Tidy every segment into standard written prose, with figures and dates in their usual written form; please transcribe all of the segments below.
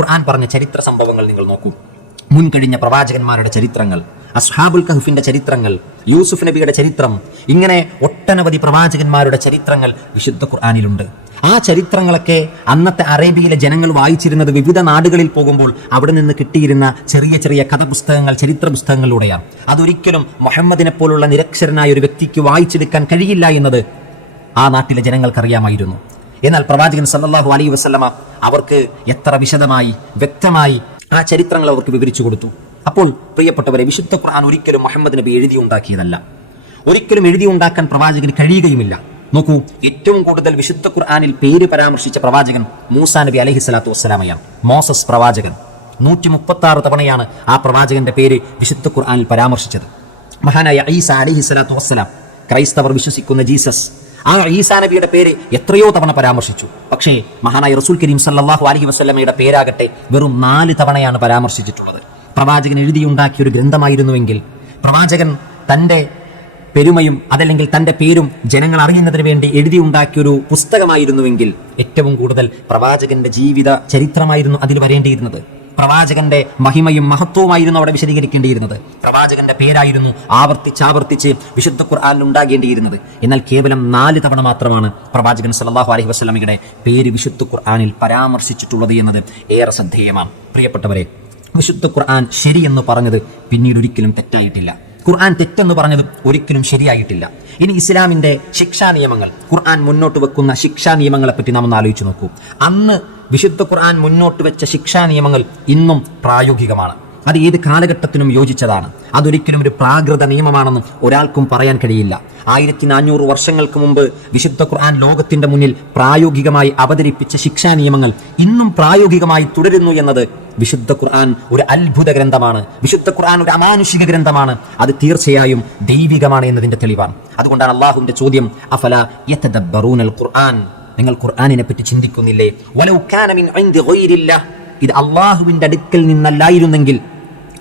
ഖുർആൻ പറഞ്ഞ ചരിത്ര സംഭവങ്ങൾ നിങ്ങൾ നോക്കൂ. മുൻകഴിഞ്ഞ പ്രവാചകന്മാരുടെ ചരിത്രങ്ങൾ, അസ്ഹാബുൽ കഹ്ഫിന്റെ ചരിത്രങ്ങൾ, യൂസുഫ് നബിയുടെ ചരിത്രം, ഇങ്ങനെ ഒട്ടനവധി പ്രവാചകന്മാരുടെ ചരിത്രങ്ങൾ വിശുദ്ധ ഖുർആനിലുണ്ട്. ആ ചരിത്രങ്ങളൊക്കെ അന്നത്തെ അറേബ്യയിലെ ജനങ്ങൾ വായിച്ചിരുന്നത് വിവിധ നാടുകളിൽ പോകുമ്പോൾ അവിടെ നിന്ന് കിട്ടിയിരുന്ന ചെറിയ ചെറിയ കഥപുസ്തകങ്ങൾ, ചരിത്ര പുസ്തകങ്ങളിലൂടെയാണ്. അതൊരിക്കലും മുഹമ്മദിനെ പോലുള്ള നിരക്ഷരനായ ഒരു വ്യക്തിക്ക് വായിച്ചെടുക്കാൻ കഴിയില്ല എന്നത് ആ നാട്ടിലെ ജനങ്ങൾക്കറിയാമായിരുന്നു. എന്നാൽ പ്രവാചകൻ സല്ലല്ലാഹു അലൈഹി വസല്ലമ അവർക്ക് എത്ര വിശദമായി വ്യക്തമായി ആ ചരിത്രങ്ങൾ അവർക്ക് വിവരിച്ചു കൊടുത്തു. അപ്പോൾ പ്രിയപ്പെട്ടവരെ, വിശുദ്ധ ഖുർആൻ ഒരിക്കലും മുഹമ്മദ് നബി എഴുതിയുണ്ടാക്കിയതല്ല. ഒരിക്കലും എഴുതിയുണ്ടാക്കാൻ പ്രവാചകന് കഴിയുകയുമില്ല. നോക്കൂ, ഏറ്റവും കൂടുതൽ വിശുദ്ധ ഖുർആനിൽ പേര് പരാമർശിച്ച പ്രവാചകൻ മൂസാ നബി അലൈഹി സ്വലാത്തു വസ്സലാമയാണ്. മോസസ് പ്രവാചകൻ 136 തവണയാണ് ആ പ്രവാചകന്റെ പേര് വിശുദ്ധ ഖുർആനിൽ പരാമർശിച്ചത്. മഹാനായ ഈസാ അലൈഹി സ്വലാത്തു വസ്സലാം, ക്രൈസ്തവർ വിശ്വസിക്കുന്ന ജീസസ്, ആ ഈസാ നബിയുടെ പേര് എത്രയോ തവണ പരാമർശിച്ചു. പക്ഷേ മഹാനായ റസൂൽ കരീം സല്ലല്ലാഹു അലൈഹി വസല്ലമയുടെ പേരാകട്ടെ വെറും 4 തവണയാണ് പരാമർശിച്ചിട്ടുള്ളത്. പ്രവാചകൻ എഴുതിയുണ്ടാക്കിയ ഒരു ഗ്രന്ഥമായിരുന്നുവെങ്കിൽ, പ്രവാചകൻ തൻ്റെ പെരുമയും അതല്ലെങ്കിൽ തൻ്റെ പേരും ജനങ്ങൾ അറിയുന്നതിന് വേണ്ടി എഴുതിയുണ്ടാക്കിയൊരു പുസ്തകമായിരുന്നുവെങ്കിൽ ഏറ്റവും കൂടുതൽ പ്രവാചകന്റെ ജീവിത ചരിത്രമായിരുന്നു അതിൽ വരേണ്ടിയിരുന്നത്. പ്രവാചകന്റെ മഹിമയും മഹത്വവുമായിരുന്നു അവിടെ വിശദീകരിക്കേണ്ടിയിരുന്നത്. പ്രവാചകന്റെ പേരായിരുന്നു ആവർത്തിച്ചാവർത്തിച്ച് വിശുദ്ധ ഖുർആനിൽ ഉണ്ടാകേണ്ടിയിരുന്നത്. എന്നാൽ കേവലം 4 തവണ മാത്രമാണ് പ്രവാചകൻ സല്ലല്ലാഹു അലൈഹി വസല്ലമയുടെ പേര് വിശുദ്ധ ഖുർആനിൽ പരാമർശിച്ചിട്ടുള്ളത് എന്നത് ഏറെ ശ്രദ്ധേയമാണ്. പ്രിയപ്പെട്ടവരെ, വിശുദ്ധ ഖുർആൻ ശരിയെന്ന് പറഞ്ഞത് പിന്നീട് ഒരിക്കലും തെറ്റായിട്ടില്ല. ഖുർആൻ തെറ്റെന്ന് പറഞ്ഞത് ഒരിക്കലും ശരിയായിട്ടില്ല. ഇനി ഇസ്ലാമിന്റെ ശിക്ഷാ നിയമങ്ങൾ, ഖുർആൻ മുന്നോട്ട് വെക്കുന്ന ശിക്ഷാ നിയമങ്ങളെ പറ്റി നാം ഒന്ന് ആലോചിച്ച് നോക്കൂ. അന്ന് വിശുദ്ധ ഖുർആൻ മുന്നോട്ട് വെച്ച ശിക്ഷാ നിയമങ്ങൾ ഇന്നും പ്രായോഗികമാണ്. അത് ഏത് കാലഘട്ടത്തിനും യോജിച്ചതാണ്. അതൊരിക്കലും ഒരു പ്രാകൃത നിയമമാണെന്ന് ഒരാൾക്കും പറയാൻ കഴിയില്ല. 1400 വർഷങ്ങൾക്ക് മുമ്പ് വിശുദ്ധ ഖുർആൻ ലോകത്തിന്റെ മുന്നിൽ പ്രായോഗികമായി അവതരിപ്പിച്ച ശിക്ഷാ നിയമങ്ങൾ ഇന്നും പ്രായോഗികമായി തുടരുന്നു എന്നത് വിശുദ്ധ ഖുർആൻ ഒരു അത്ഭുത ഗ്രന്ഥമാണ്. വിശുദ്ധ ഖുർആൻ ഒരു അമാനുഷിക ഗ്രന്ഥമാണ്. അത് തീർച്ചയായും ദൈവികമാണ് എന്നതിന്റെ തെളിവാണ്. അതുകൊണ്ടാണ് അള്ളാഹുവിന്റെ ചോദ്യം, അഫലാ യതദബ്ബറൂനൽ ഖുർആൻ, നിങ്ങൾ ഖുർആനിനെ പറ്റി ചിന്തിക്കുന്നില്ലേ? വലൗ കാന മിൻ ഇൻദി ഗൈരില്ലാഹ്, ഇത് അള്ളാഹുവിന്റെ അടുക്കൽ നിന്നല്ലായിരുന്നെങ്കിൽ,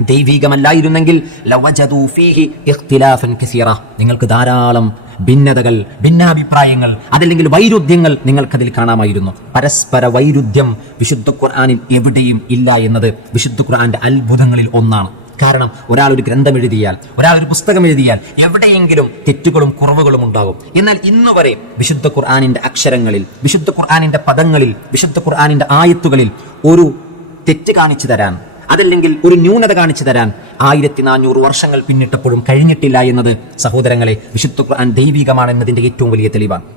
ദൈവികമല്ലായിരുന്നെങ്കിൽ, ലവജദൂ ഫീഹി ഇഖ്തിലാഫൻ കസീറ, നിങ്ങൾക്ക് ധാരാളം ഭിന്നതകൾ, ഭിന്നാഭിപ്രായങ്ങൾ, അതല്ലെങ്കിൽ വൈരുദ്ധ്യങ്ങൾ നിങ്ങൾക്കതിൽ കാണാമായിരുന്നു. പരസ്പര വൈരുദ്ധ്യം വിശുദ്ധ ഖുർആനിൽ എവിടെയും ഇല്ല എന്നത് വിശുദ്ധ ഖുർആന്റെ അത്ഭുതങ്ങളിൽ ഒന്നാണ്. കാരണം ഒരാൾ ഒരു ഗ്രന്ഥം എഴുതിയാൽ, ഒരാൾ ഒരു പുസ്തകം എഴുതിയാൽ എവിടെയെങ്കിലും തെറ്റുകളും കുറവുകളും ഉണ്ടാകും. എന്നാൽ ഇന്ന് വരെ വിശുദ്ധ ഖുർആനിന്റെ അക്ഷരങ്ങളിൽ, വിശുദ്ധ ഖുർആനിന്റെ പദങ്ങളിൽ, വിശുദ്ധ ഖുർആനിന്റെ ആയത്തുകളിൽ ഒരു തെറ്റ് കാണിച്ചു തരാൻ, അതല്ലെങ്കിൽ ഒരു ന്യൂനത കാണിച്ചു തരാൻ 1400 വർഷങ്ങൾ പിന്നിട്ടപ്പോഴും കഴിഞ്ഞിട്ടില്ല എന്നത് സഹോദരങ്ങളെ വിശുദ്ധ ഖുർആൻ ദൈവികമാണെന്നതിന്റെ ഏറ്റവും വലിയ തെളിവാണ്.